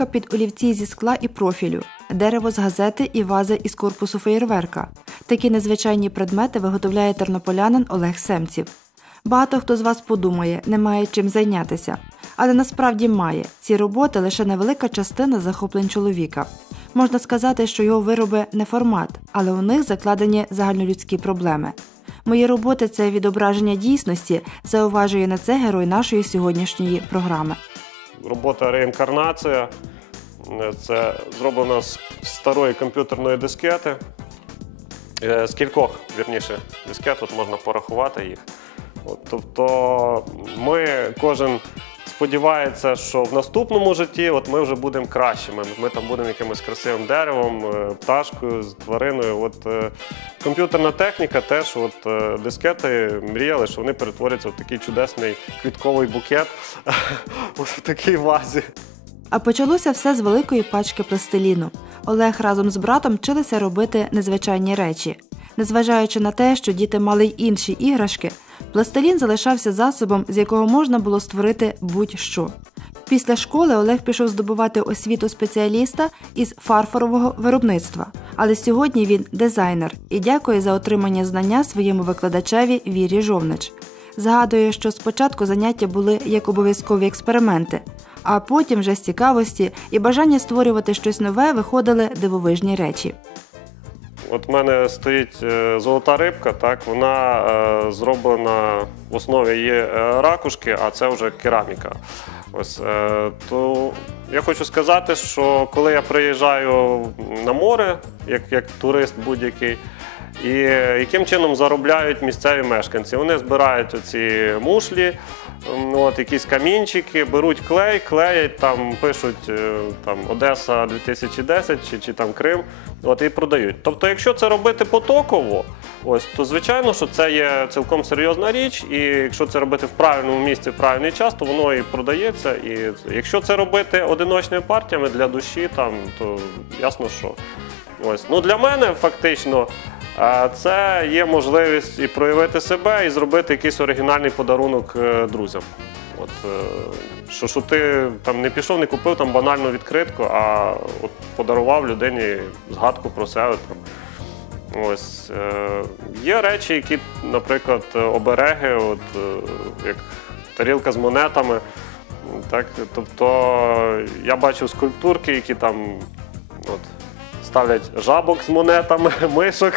підставка під олівці зі скла і профілю, дерево з газети і вази із корпусу феєрверка. Такі незвичайні предмети виготовляє тернополянин Олег Семців. Багато хто з вас подумає, немає чим зайнятися. Але насправді має. Ці роботи лише невелика частина захоплень чоловіка. Можна сказати, що його вироби не формат, але у них закладені загальнолюдські проблеми. Мої роботи це відображення дійсності, зауважує на це герой нашої сьогоднішньої програми. Робота реінкарнація. Це зроблено з старої комп'ютерної дискети. Е, З кількох, вірніше, дискет, от можна порахувати їх. От, тобто ми кожен сподівається, що в наступному житті от ми вже будемо кращими. Ми там будемо якимось красивим деревом, е, пташкою, з твариною. От, е, комп'ютерна техніка теж, от, дискети мріяли, що вони перетворяться в такий чудесний квітковий букет в такій вазі. А почалося все з великої пачки пластиліну. Олег разом з братом вчилися робити незвичайні речі. Незважаючи на те, що діти мали й інші іграшки, пластилін залишався засобом, з якого можна було створити будь-що. Після школи Олег пішов здобувати освіту спеціаліста із фарфорового виробництва. Але сьогодні він дизайнер і дякує за отримання знання своєму викладачеві Вірі Жовнич. Згадує, що спочатку заняття були як обов'язкові експерименти, а потім вже з цікавості і бажання створювати щось нове виходили дивовижні речі. От в мене стоїть е, золота рибка, так вона е, зроблена в основі є е, ракушки, а це вже кераміка. Ось то я хочу сказати, що коли я приїжджаю на море, як, як турист будь-який, і е, яким чином заробляють місцеві мешканці? Вони збирають оці мушлі, от, якісь камінчики, беруть клей, клеять, там пишуть е, там, Одеса 2010 чи, чи там Крим, от, і продають. Тобто, якщо це робити потоково, ось, то звичайно, що це є цілком серйозна річ, і якщо це робити в правильному місці в правильний час, то воно і продається. І якщо це робити одиночними партіями для душі, там, то ясно, що. Ось. Ну, для мене фактично це є можливість і проявити себе, і зробити якийсь оригінальний подарунок е, друзям. От, е, що, що ти там не пішов, не купив там банальну відкритку, а от подарував людині згадку про себе. Там. Ось, е, є речі, які, наприклад, обереги, от, як тарілка з монетами. Так, тобто я бачив скульптурки, які там от, ставлять жабок з монетами, мишок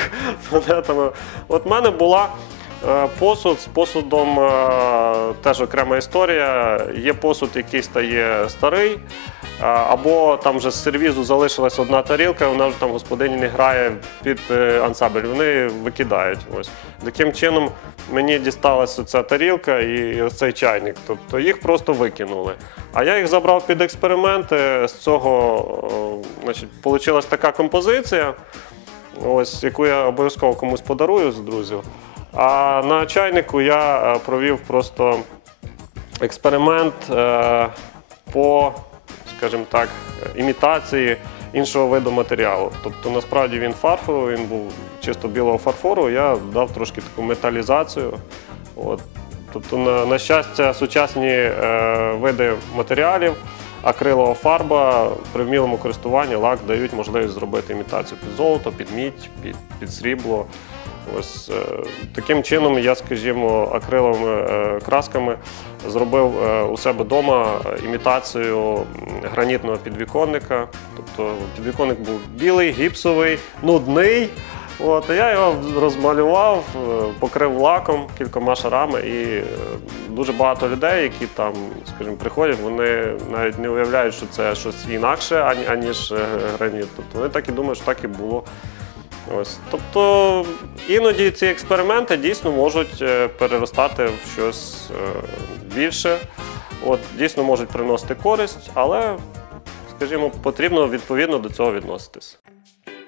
з монетами. От в мене була посуд з посудом, е, теж окрема історія. Є посуд, який стає старий, е, або там вже з сервізу залишилась одна тарілка, вона вже там господині не грає під е, ансамбль, вони викидають. Ось. Таким чином мені дісталася ця тарілка і цей чайник. Тобто їх просто викинули. А я їх забрав під експерименти. З цього вийшла така композиція, ось, яку я обов'язково комусь подарую з друзів. А на чайнику я е, провів просто експеримент е, по, скажімо так, імітації іншого виду матеріалу. Тобто, насправді він фарфоровий, він був чисто білого фарфору, я дав трошки таку металізацію. От. Тобто, на, на щастя, сучасні е, види матеріалів, акрилова фарба при вмілому користуванні лак дають можливість зробити імітацію під золото, під мідь, під, під срібло. Ось е, таким чином я, скажімо, акриловими е, красками зробив е, у себе вдома імітацію гранітного підвіконника. Тобто підвіконник був білий, гіпсовий, нудний. От, я його розмалював, покрив лаком кількома шарами, і дуже багато людей, які там, скажімо, приходять, вони навіть не уявляють, що це щось інакше, аніж граніт. Тобто вони так і думають, що так і було. Ось. Тобто іноді ці експерименти дійсно можуть е, переростати в щось е, більше, От, дійсно можуть приносити користь, але, скажімо, потрібно відповідно до цього відноситись.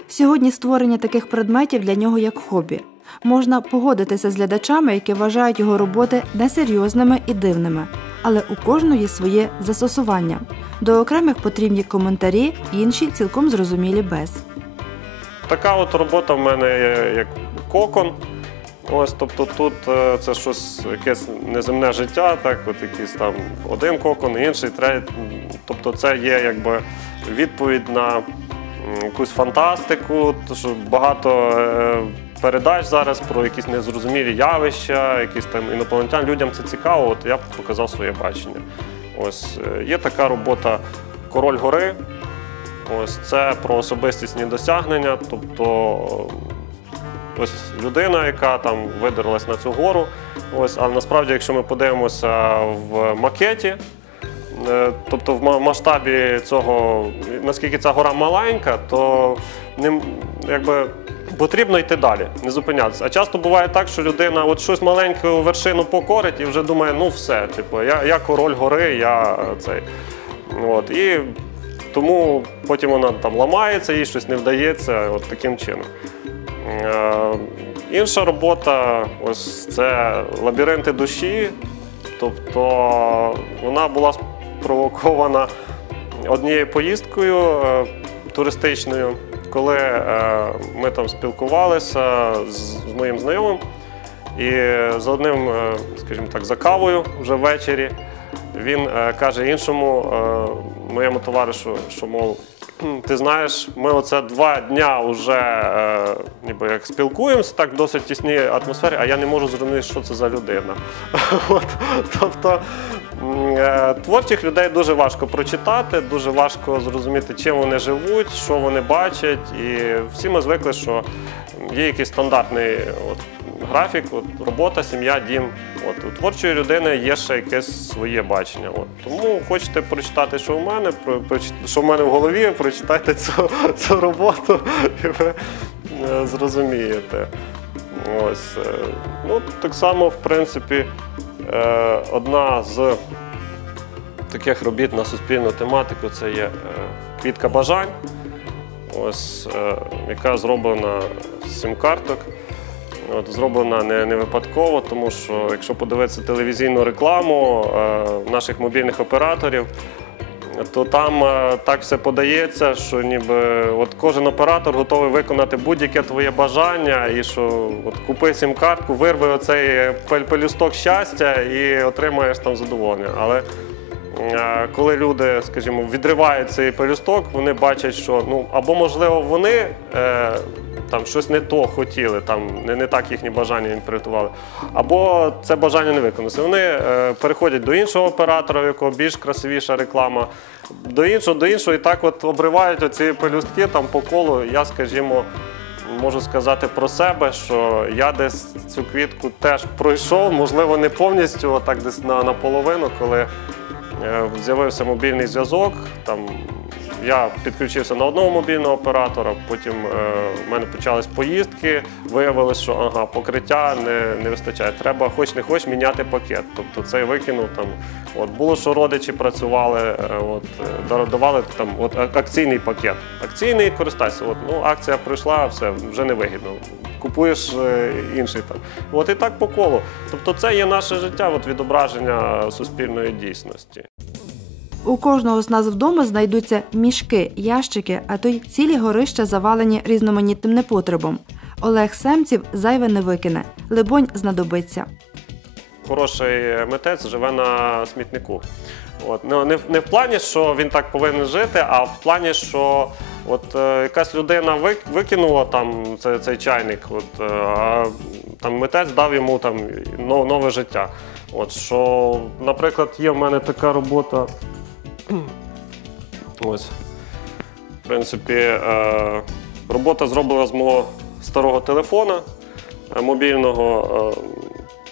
Сьогодні створення таких предметів для нього як хобі. Можна погодитися з глядачами, які вважають його роботи несерйозними і дивними, але у кожної своє застосування. До окремих потрібні коментарі, інші цілком зрозумілі без. Така от робота в мене є як кокон. Ось, тобто тут е, це щось якесь неземне життя, так, от якийсь там один кокон, інший, третій. Тобто це є якби відповідь на якусь фантастику, що багато е, передач зараз про якісь незрозумілі явища, якісь там інопланетян. Людям це цікаво, от я показав своє бачення. Ось е, є така робота Король гори. Ось це про особистісні досягнення, тобто ось людина, яка там видерлась на цю гору. Ось, але насправді, якщо ми подивимося в макеті, е, тобто в масштабі цього, наскільки ця гора маленька, то ним, якби, потрібно йти далі, не зупинятися. А часто буває так, що людина от щось маленьку вершину покорить і вже думає, ну все, типу, я, я король гори, я цей. От, і тому потім вона там ламається, їй щось не вдається, от таким чином. Е, інша робота ось це лабіринти душі. Тобто вона була спровокована однією поїздкою е, туристичною, коли е, ми там спілкувалися з, з моїм знайомим. І за одним, скажімо так, за кавою вже ввечері він е, каже іншому е, моєму товаришу, що мов. Ти знаєш, ми оце два дня вже е, ніби як спілкуємося, так досить тісній атмосфері, а я не можу зрозуміти, що це за людина. От, тобто е, творчих людей дуже важко прочитати, дуже важко зрозуміти, чим вони живуть, що вони бачать. І всі ми звикли, що є якийсь стандартний от, графік, от, робота, сім'я, дім. От, у творчої людини є ще якесь своє бачення. От. Тому хочете прочитати, що в мене, про, прочит- що в мене в голові, прочитайте цю, цю роботу, і ви е, зрозумієте. Ось. е, Ну, так само, в принципі, е, одна з таких робіт на суспільну тематику це є квітка бажань, ось, яка зроблена з сім-карток. От, зроблена не, не випадково, тому що якщо подивитися телевізійну рекламу е, наших мобільних операторів, то там е, так все подається, що ніби от кожен оператор готовий виконати будь-яке твоє бажання, і що от купи сім-картку, вирви оцей пелюсток щастя і отримаєш там задоволення. Але е, коли люди, скажімо, відривають цей пелюсток, вони бачать, що ну або можливо вони е, там щось не то хотіли, там не, не так їхні бажання інтерпретували, або це бажання не виконалося. Вони е, переходять до іншого оператора, у якого більш красивіша реклама, до іншого, до іншого, і так от обривають оці пелюстки там по колу. Я, скажімо, можу сказати про себе, що я десь цю квітку теж пройшов, можливо, не повністю, а так десь на, наполовину, коли е, з'явився мобільний зв'язок. Там я підключився на одного мобільного оператора, потім е, в мене почались поїздки. Виявилось, що ага, покриття не, не вистачає. Треба, хоч не хоч, міняти пакет. Тобто цей викинув там. От було, що родичі працювали, е, от е, давали там от акційний пакет. Акційний користайся. От ну акція прийшла, все вже не вигідно. Купуєш інший там. От і так по колу. Тобто, це є наше життя, от відображення суспільної дійсності. У кожного з нас вдома знайдуться мішки, ящики, а то й цілі горища завалені різноманітним непотребом. Олег Семців зайве не викине, либонь знадобиться. хороший митець живе на смітнику. От. Ну, не, не в плані, що він так повинен жити, а в плані, що от, е, якась людина викинула там цей, цей чайник, от, е, а там, митець дав йому там, нове життя. От, що, наприклад, є в мене така робота. Ось. В принципі, е, робота зроблена з мого старого телефона е, мобільного. Е,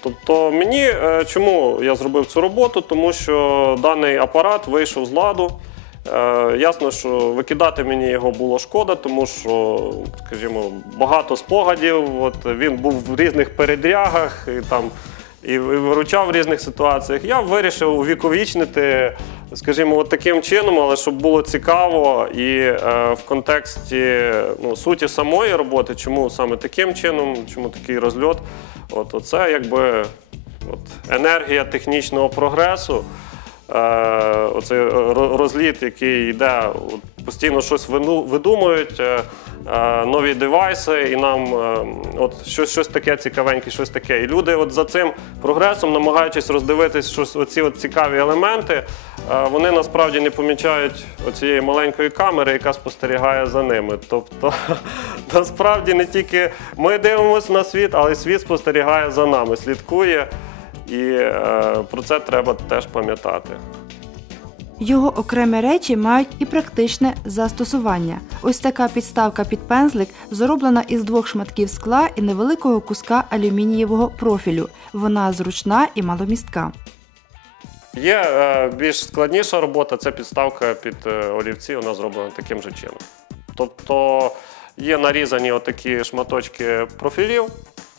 Тобто мені чому я зробив цю роботу? Тому що даний апарат вийшов з ладу. Ясно, що викидати мені його було шкода, тому що, скажімо, багато спогадів. От він був в різних передрягах і там і виручав в різних ситуаціях. Я вирішив увіковічнити, скажімо, от таким чином, але щоб було цікаво і е, в контексті ну, суті самої роботи, чому саме таким чином, чому такий розльот. От оце якби от, енергія технічного прогресу. Е, оцей розліт, який йде, постійно щось видумують. Е, е, нові девайси, і нам е, от щось, щось таке цікавеньке, щось таке. І люди от за цим прогресом, намагаючись роздивитись щось, оці от цікаві елементи, вони насправді не помічають оцієї маленької камери, яка спостерігає за ними. Тобто, насправді не тільки ми дивимося на світ, але й світ спостерігає за нами, слідкує. І е, про це треба теж пам'ятати. Його окремі речі мають і практичне застосування. Ось така підставка під пензлик зроблена із двох шматків скла і невеликого куска алюмінієвого профілю. Вона зручна і маломістка. Є е, більш складніша робота, це підставка під е, олівці, вона зроблена таким же чином. Тобто є нарізані отакі шматочки профілів,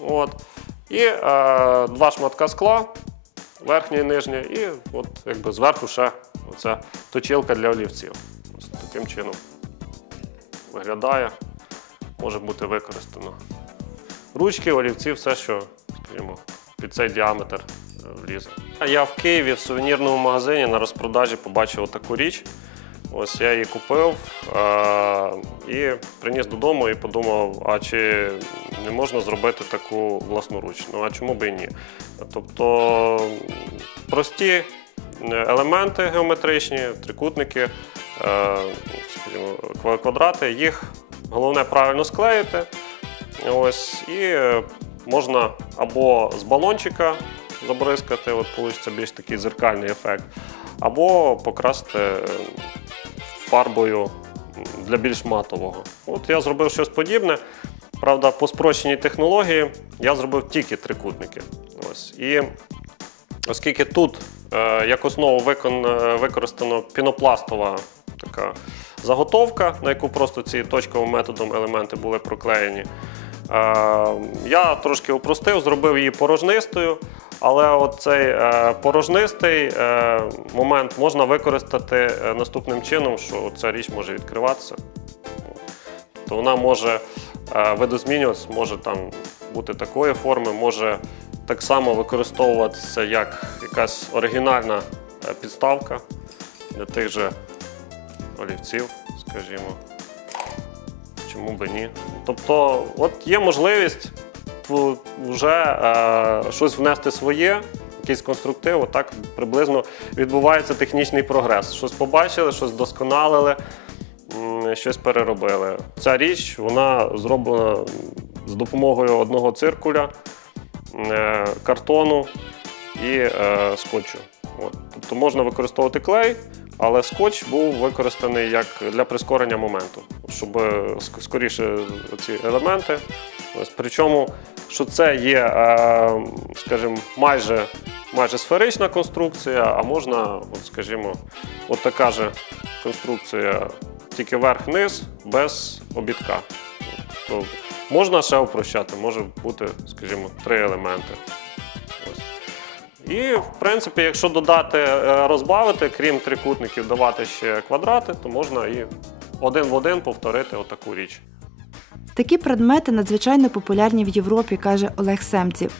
от, і е, два шматка скла, верхнє і нижнє, і от, якби зверху ще оця точилка для олівців. Ось таким чином виглядає, може бути використано. Ручки, олівці, все, що скажімо, під цей діаметр е, влізе. Я в Києві в сувенірному магазині на розпродажі побачив таку річ. Ось я її купив е- і приніс додому і подумав, а чи не можна зробити таку власноруч? Ну а чому би і ні? Тобто прості елементи геометричні, трикутники, е- скажімо, квадрати, їх головне правильно склеїти. Ось, і е, можна або з балончика забризкати, от вийде більш такий зеркальний ефект, або покрасти е, фарбою для більш матового. От я зробив щось подібне. Правда, по спрощеній технології я зробив тільки трикутники. Ось. І оскільки тут е, як основу е, використано пінопластова така заготовка, на яку просто ці точковим методом елементи були проклеєні. Е, я трошки упростив, зробив її порожнистою, але цей е, порожнистий е, момент можна використати е, наступним чином, що ця річ може відкриватися. То вона може е, видозмінюватися, може бути такої форми, може так само використовуватися як якась оригінальна е, підставка для тих же олівців, скажімо. Чому би ні? Тобто, от є можливість вже е, щось внести своє, якийсь конструктив, отак приблизно відбувається технічний прогрес. Щось побачили, щось вдосконалили, щось переробили. Ця річ вона зроблена з допомогою одного циркуля, картону і е, скотчу. От. Тобто можна використовувати клей, але скотч був використаний як для прискорення моменту, щоб е, скоріше ці елементи. Ось, причому, що це є, е, скажімо, майже, майже сферична конструкція, а можна, от, скажімо, от така же конструкція, тільки верх-низ без обідка. Тобто можна ще упрощати, може бути, скажімо, три елементи. І, в принципі, якщо додати, е, розбавити, крім трикутників, давати ще квадрати, то можна і один в один повторити отаку річ. Такі предмети надзвичайно популярні в Європі, каже Олег Семців.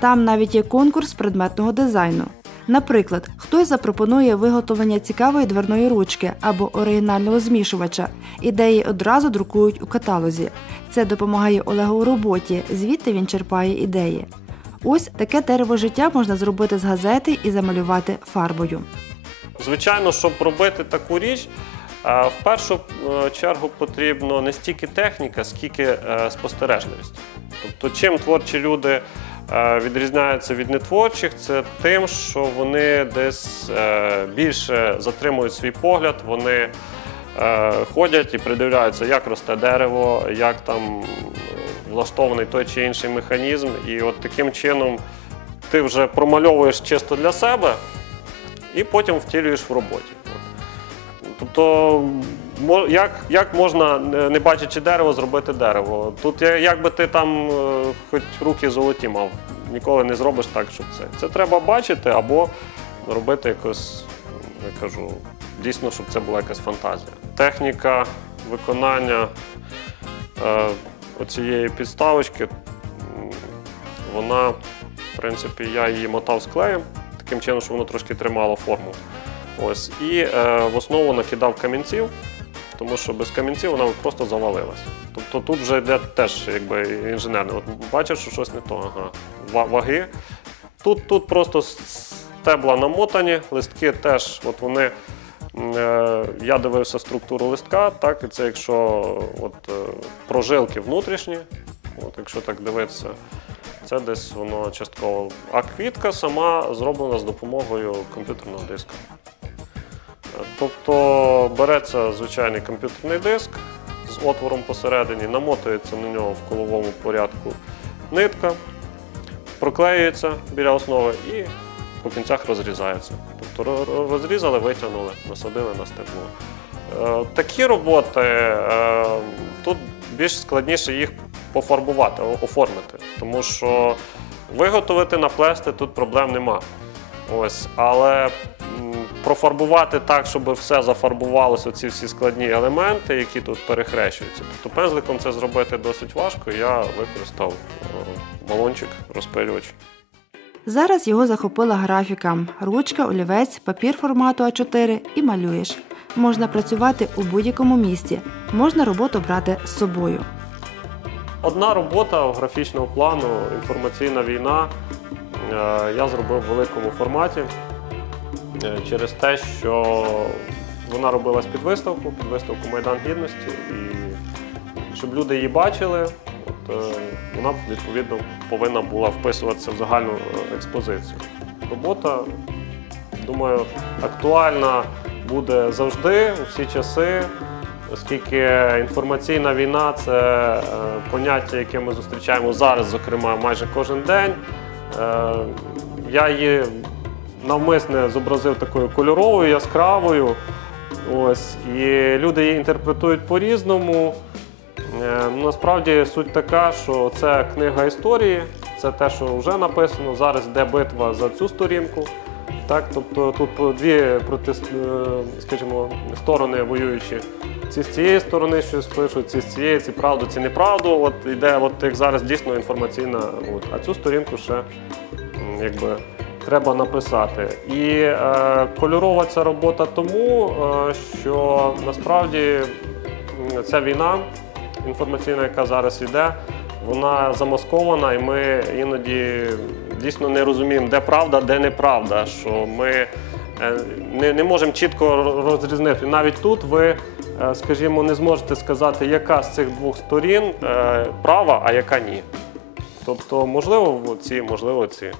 Там навіть є конкурс предметного дизайну. Наприклад, хтось запропонує виготовлення цікавої дверної ручки або оригінального змішувача. Ідеї одразу друкують у каталозі. Це допомагає Олегу у роботі, звідти він черпає ідеї. Ось таке дерево життя можна зробити з газети і замалювати фарбою. Звичайно, щоб робити таку річ, е, в першу е, чергу потрібно не стільки техніка, скільки е, спостережливість. Тобто, чим творчі люди відрізняються від нетворчих, це тим, що вони десь е, більше затримують свій погляд, вони е, ходять і придивляються, як росте дерево, як там е, влаштований той чи інший механізм. І от таким чином ти вже промальовуєш чисто для себе і потім втілюєш в роботі. Тобто, як, як можна, не бачачи дерево, зробити дерево? Тут як би ти там е, хоч руки золоті мав, ніколи не зробиш так, щоб це. Це треба бачити або робити якось, я кажу, дійсно, щоб це була якась фантазія. Техніка виконання е, оцієї підставочки, вона, в принципі, я її мотав з клеєм, таким чином, щоб воно трошки тримало форму. Ось. І е, в основу накидав камінців. тому що без камінців вона просто завалилась. Тобто тут вже йде теж якби інженерне. От бачиш, що щось не то, ага. Ваги. Тут, тут просто стебла намотані, листки теж, от вони. е, Я дивився структуру листка, так, і це якщо от, е, прожилки внутрішні, от, якщо так дивитися, це десь воно частково. А квітка сама зроблена з допомогою комп'ютерного диска. Тобто береться звичайний комп'ютерний диск з отвором посередині, намотується на нього в коловому порядку нитка, проклеюється біля основи і по кінцях розрізається. Тобто ро- ро- розрізали, витягнули, насадили на стекло. Е, Такі роботи е, тут більш складніше їх пофарбувати, оформити, тому що виготовити, наплести тут проблем нема. Ось, але профарбувати так, щоб все зафарбувалося, оці всі складні елементи, які тут перехрещуються. Тобто пензликом це зробити досить важко. Я використав е, балончик, розпилювач. Зараз його захопила графіка: ручка, олівець, папір формату А4 і малюєш. Можна працювати у будь-якому місці, можна роботу брати з собою. Одна робота графічного плану, інформаційна війна. е, Я зробив в великому форматі через те, що вона робилась під виставку, під виставку Майдан Гідності, і щоб люди її бачили, от, е, вона відповідно повинна була вписуватися в загальну е, експозицію. Робота, думаю, актуальна буде завжди, у всі часи. Оскільки інформаційна війна це е, поняття, яке ми зустрічаємо зараз, зокрема, майже кожен день. Е, я її навмисне зобразив такою кольоровою, яскравою. Ось, і люди її інтерпретують по-різному. Е, насправді суть така, що це книга історії, це те, що вже написано. Зараз йде битва за цю сторінку. Так, тобто тут дві проти, скажімо, сторони воюючі. Ці з цієї сторони щось пишуть, ці з цієї, ці правду, ці неправду. От іде, от як зараз дійсно інформаційна. От, а цю сторінку ще якби треба написати. І е, кольорова ця робота тому, е, що насправді ця війна інформаційна, яка зараз йде, вона замаскована, і ми іноді дійсно не розуміємо, де правда, де неправда. Що ми е, не, не можемо чітко розрізнити. Навіть тут ви, е, скажімо, не зможете сказати, яка з цих двох сторін е, права, а яка ні. Тобто, можливо, ці, можливо, ці.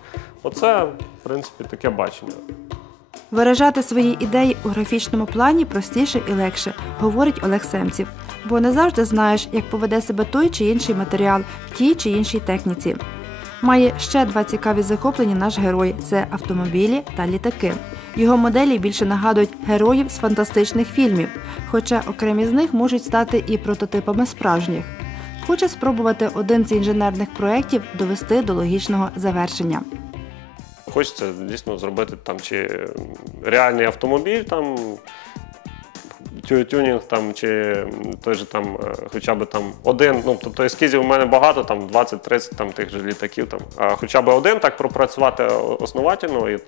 Оце, в принципі, таке бачення. Виражати свої ідеї у графічному плані простіше і легше, говорить Олег Семців, бо не завжди знаєш, як поведе себе той чи інший матеріал в тій чи іншій техніці. Має ще два цікаві захоплення наш герой це автомобілі та літаки. Його моделі більше нагадують героїв з фантастичних фільмів, хоча окремі з них можуть стати і прототипами справжніх. Хоче спробувати один з інженерних проєктів довести до логічного завершення. Хочеться дійсно зробити там чи реальний автомобіль, там тюнінг, там, чи той же там, е, хоча б там один. Ну, тобто ескізів у мене багато, там 20-30 там, тих же літаків. Там, а хоча б один так пропрацювати основательно. І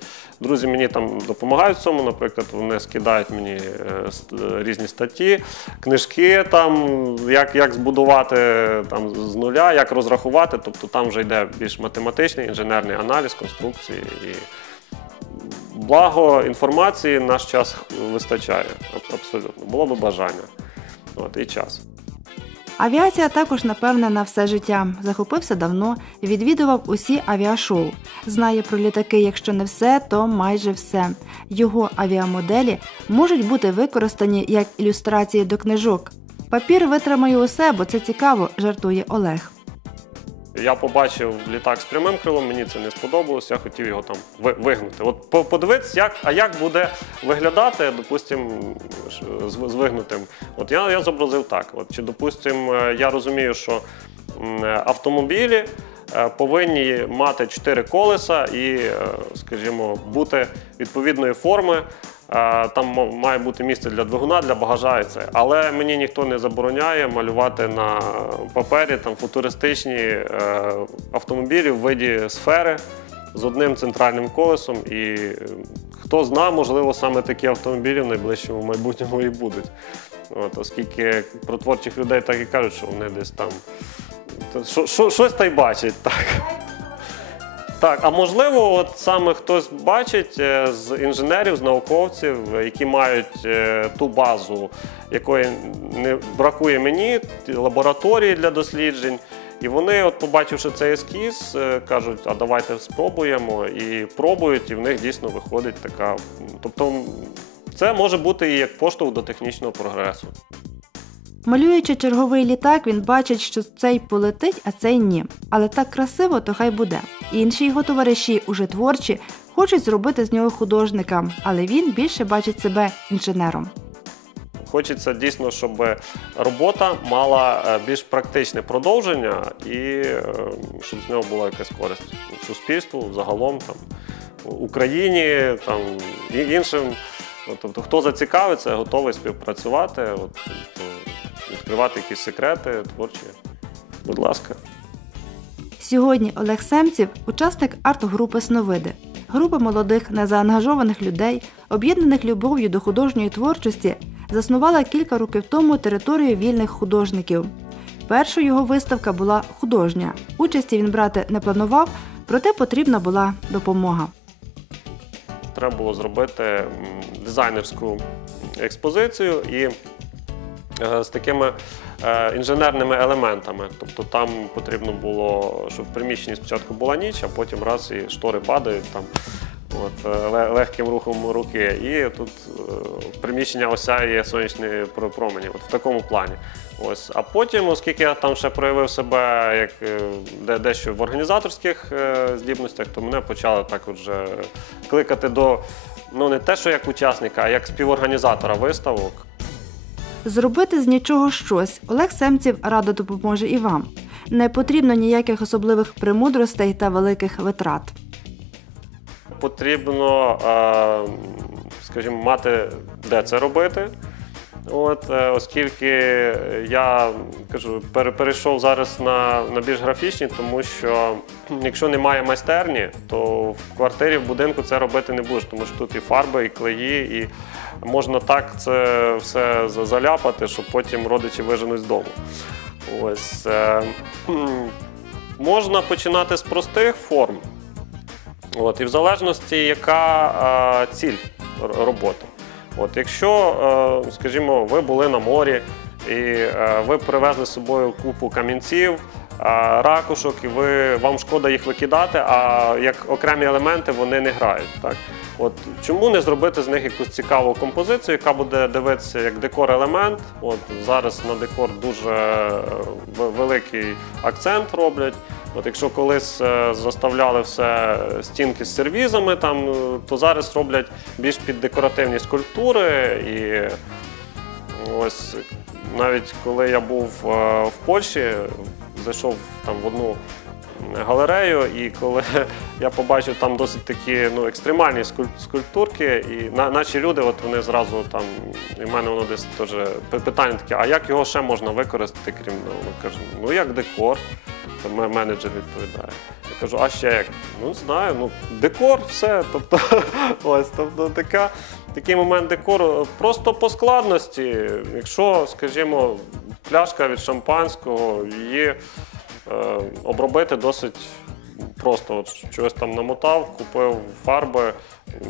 друзі мені там допомагають в цьому. Наприклад, вони скидають мені е, різні статті, книжки, там, як, як збудувати там, з нуля, як розрахувати. Тобто там вже йде більш математичний інженерний аналіз, конструкції. І благо інформації наш час вистачає. Абсолютно. Було б бажання. От, і час. Авіація також, напевне, на все життя. Захопився давно, відвідував усі авіашоу. Знає про літаки, якщо не все, то майже все. Його авіамоделі можуть бути використані як ілюстрації до книжок. Папір витримаю усе, бо це цікаво, жартує Олег. Я побачив літак з прямим крилом, мені це не сподобалось, я хотів його там ви- вигнути. От по- подивитися, як, а як буде виглядати, допустим, з, вигнутим. От я, я зобразив так. От, чи, допустим, е, я розумію, що е, автомобілі е, повинні мати чотири колеса і, скажімо, бути відповідної форми. Е, Там має бути місце для двигуна, для багажа і це. Але мені ніхто не забороняє малювати на папері там футуристичні е, автомобілі в виді сфери з одним центральним колесом. І е, хто зна, можливо, саме такі автомобілі в найближчому майбутньому і будуть. От, оскільки про творчих людей так і кажуть, що вони десь там щось та й бачать. Так. Так, а можливо, от саме хтось бачить е, з інженерів, з науковців, які мають е, ту базу, якої не бракує мені, лабораторії для досліджень. І вони, от побачивши цей ескіз, е, кажуть, а давайте спробуємо. І пробують, і в них дійсно виходить така. Тобто, це може бути і як поштовх до технічного прогресу. Малюючи черговий літак, він бачить, що цей полетить, а цей ні. Але так красиво, то хай буде. Інші його товариші, уже творчі, хочуть зробити з нього художника, але він більше бачить себе інженером. Хочеться дійсно, щоб робота мала е, більш практичне продовження і е, щоб з нього була якась користь суспільству, загалом там Україні, там і іншим. Тобто, хто зацікавиться, готовий співпрацювати, от, відкривати якісь секрети творчі. Будь ласка. Сьогодні Олег Семців учасник арт-групи Сновиди. Група молодих незаангажованих людей, об'єднаних любов'ю до художньої творчості, заснувала кілька років тому територію вільних художників. Першою його виставка була художня. Участі він брати не планував, проте потрібна була допомога. треба було зробити дизайнерську експозицію і з такими е, інженерними елементами. Тобто там потрібно було, щоб в приміщенні спочатку була ніч, а потім раз і штори падають там. От, е, легким рухом руки, і тут е, приміщення осяє сонячні промені, от в такому плані. Ось. А потім, оскільки я там ще проявив себе як е, дещо в організаторських е, здібностях, то мене почали так вже кликати до ну не те, що як учасника, а як співорганізатора виставок. Зробити з нічого щось Олег Семців радо допоможе і вам. Не потрібно ніяких особливих премудростей та великих витрат. Потрібно, е, скажімо, мати де це робити. От, е, оскільки я кажу, перейшов зараз на, на більш графічні, тому що якщо немає майстерні, то в квартирі, в будинку це робити не будеш, тому що тут і фарби, і клеї, і можна так це все заляпати, що потім родичі виженуть з дому. Ось, е, можна починати з простих форм. От, і в залежності, яка ціль роботи. От, якщо, е, скажімо, ви були на морі і е, ви привезли з собою купу камінців, ракушок, і ви, вам шкода їх викидати, а як окремі елементи вони не грають. Так? От, чому не зробити з них якусь цікаву композицію, яка буде дивитися як декор-елемент? От, зараз на декор дуже е, великий акцент роблять. От якщо колись е, заставляли все стінки з сервізами, там, е, то зараз роблять більш під декоративні скульптури. І ось навіть коли я був е, в Польщі, зайшов там в одну галерею, і коли я побачив там досить такі ну, екстремальні скульптурки, і на, наші люди, от вони зразу там, і в мене воно десь теж питання таке, а як його ще можна використати, крім ну, кажу, ну як декор. То ме- менеджер відповідає. Я кажу, а ще як? Ну знаю, ну декор, все. Тобто, ось, тобто така, такий момент декору. Просто по складності, якщо, скажімо, пляшка від шампанського, її обробити досить просто. От щось там намотав, купив фарби.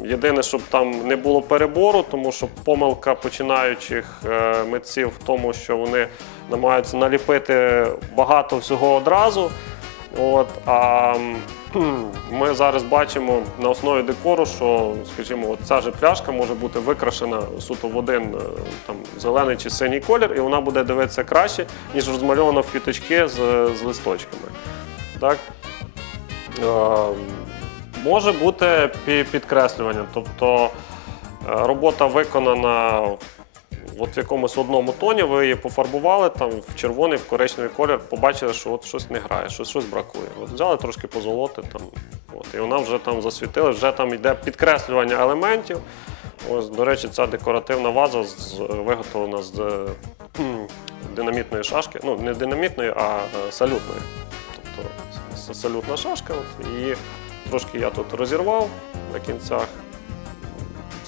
Єдине, щоб там не було перебору, тому що помилка починаючих е, митців в тому, що вони намагаються наліпити багато всього одразу. От, а ми зараз бачимо на основі декору, що, скажімо, от ця же пляшка може бути викрашена суто в один е, там, зелений чи синій колір, і вона буде дивитися краще, ніж розмальована в квіточки з, з листочками. Так? Е, може бути підкреслювання, тобто е, робота виконана от в якомусь одному тоні, ви її пофарбували там в червоний, в коричневий колір, побачили, що от щось не грає, щось, щось бракує. От взяли трошки позолоти, там, от, і вона вже там засвітила, вже там йде підкреслювання елементів. Ось, до речі, ця декоративна ваза виготовлена з динамітної шашки. Ну, не динамітної, а е, салютної. Тобто салютна шашка. От, її трошки я тут розірвав на кінцях.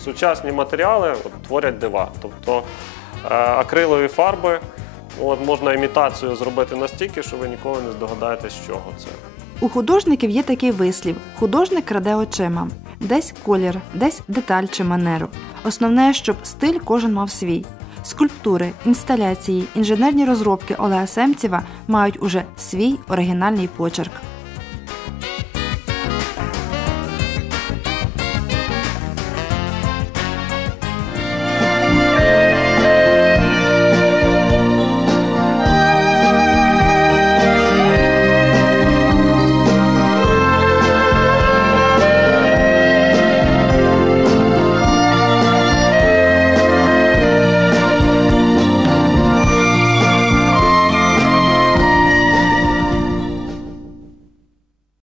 Сучасні матеріали от, творять дива. Тобто е, акрилові фарби. От, можна імітацію зробити настільки, що ви ніколи не здогадаєтесь, з чого це. У художників є такий вислів: художник краде очима. Десь колір, десь деталь чи манеру. Основне, щоб стиль кожен мав свій. Скульптури, інсталяції, інженерні розробки Олега Семцєва мають уже свій оригінальний почерк.